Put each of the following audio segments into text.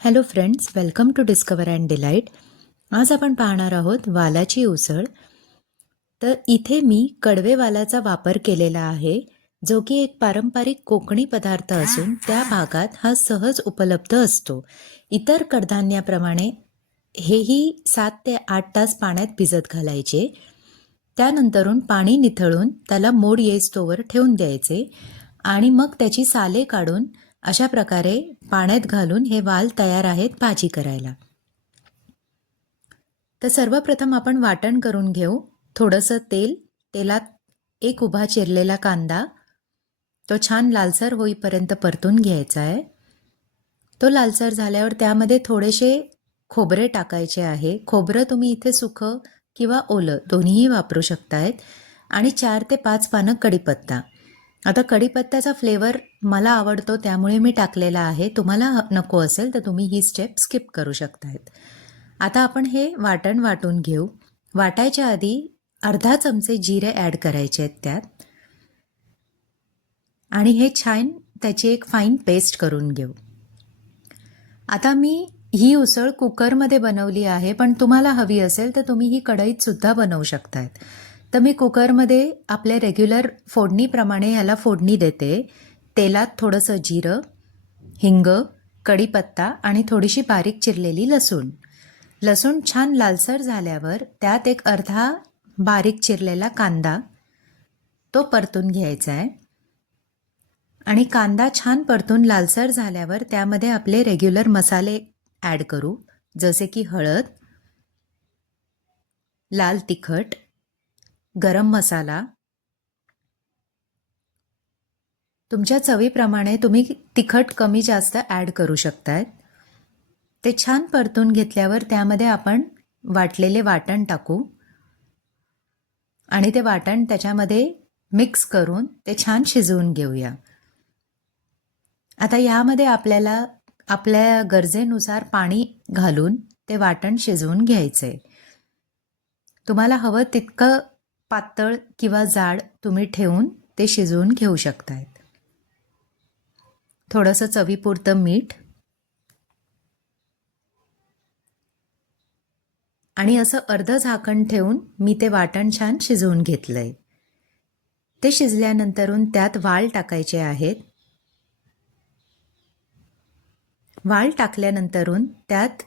Hello friends, welcome to discover and delight. आज आपण पाहणार आहोत वालाची उसळ. तर इथे मी कडवे वालाचा वापर केलेला आहे, जो की एक पारंपरिक कोकणी पदार्थ असून त्या भागात हा सहज उपलब्ध असतो. इतर कडधान्याप्रमाणे हेही 7 ते 8 तास पाण्यात भिजत घालायचे. त्यानंतरून पाणी निथळून त्याला मोड येईस्तोवर ठेवून द्यायचे आणि मग त्याची साले काढून अशा प्रकारे पाण्यात घालून हे वाल तयार आहेत भाजी करायला. तर सर्वप्रथम आपण वाटण करून घेऊ. थोडंसं तेलात एक उभा चिरलेला कांदा तो छान लालसर होईपर्यंत परतून घ्यायचा आहे. तो लालसर झाल्यावर त्यामध्ये थोडेसे खोबरे टाकायचे आहे. खोबरं तुम्ही इथे सुकं किंवा ओलं दोन्हीही वापरू शकतायत. आणि 4 ते 5 पानं कढीपत्ता. आता कढीपत्त्याचा फ्लेवर मला आवडतो त्यामुळे मी टाकलेला आहे. तुम्हाला नको असेल तर तुम्ही ही स्टेप स्किप करू शकतायत. आता आपण हे वाटण वाटून घेऊ. वाटायच्या आधी अर्धा चमचे जिरे ॲड करायचे आहेत त्यात आणि हे छान त्याची एक फाईन पेस्ट करून घेऊ. आता मी ही उसळ कुकरमध्ये बनवली आहे, पण तुम्हाला हवी असेल तर तुम्ही ही कढईत सुद्धा बनवू शकतायत. तर मी कुकरमध्ये आपल्या रेग्युलर फोडणीप्रमाणे ह्याला फोडणी देते. तेलात थोडंसं जिरं, हिंग, कढीपत्ता आणि थोडीशी बारीक चिरलेली लसूण. लसूण छान लालसर झाल्यावर त्यात एक अर्धा बारीक चिरलेला कांदा तो परतून घ्यायचा आहे. आणि कांदा छान परतून लालसर झाल्यावर त्यामध्ये आपले रेग्युलर मसाले ॲड करू, जसे की हळद, लाल तिखट, गरम मसाला. तुमच्या चवीप्रमाणे तुम्ही तिखट कमी जास्त ॲड करू शकतायत. ते छान परतून घेतल्यावर त्यामध्ये आपण वाटलेले वाटण टाकू आणि ते वाटण त्याच्यामध्ये मिक्स करून ते छान शिजवून घेऊया. आता यामध्ये आपल्याला आपल्या गरजेनुसार पाणी घालून ते वाटण शिजवून घ्यायचे. तुम्हाला हवं तितकं पातळ किंवा जाड तुम्ही ठेवून ते शिजवून घेऊ शकतायत. थोडंसं चवीपुरतं मीठ आणि असं अर्ध झाकण ठेवून मी ते वाटण छान शिजवून घेतलंय. ते शिजल्यानंतरून त्यात वाल टाकायचे आहेत. वाल टाकल्यानंतरून त्यात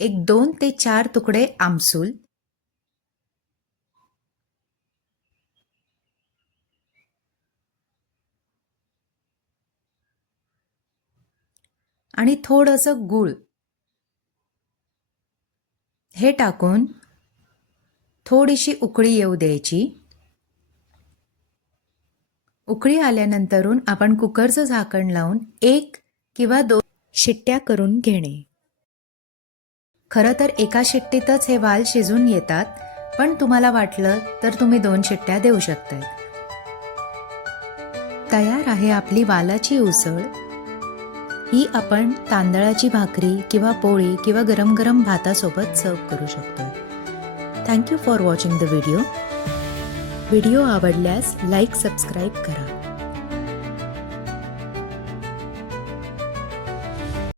एक 2 ते 4 तुकडे आमसूल आणि थोडंसं गूळ हे टाकून थोडीशी उकळी येऊ द्यायची. उकळी आल्यानंतरून आपण कुकरचं झाकण लावून 1 किंवा 2 शिट्ट्या करून घेणे. खरं तर एका शिट्टीतच हे वाल शिजून येतात, पण तुम्हाला वाटलं तर तुम्ही 2 शिट्ट्या देऊ शकताय. तयार आहे आपली वालाची उसळ. ही आपण तांदळाची भाकरी किंवा पोळी किंवा गरम गरम भातासोबत सर्व करू शकतो. Thank you for watching the video. Video आवडल्यास लाईक, सबस्क्राईब करा.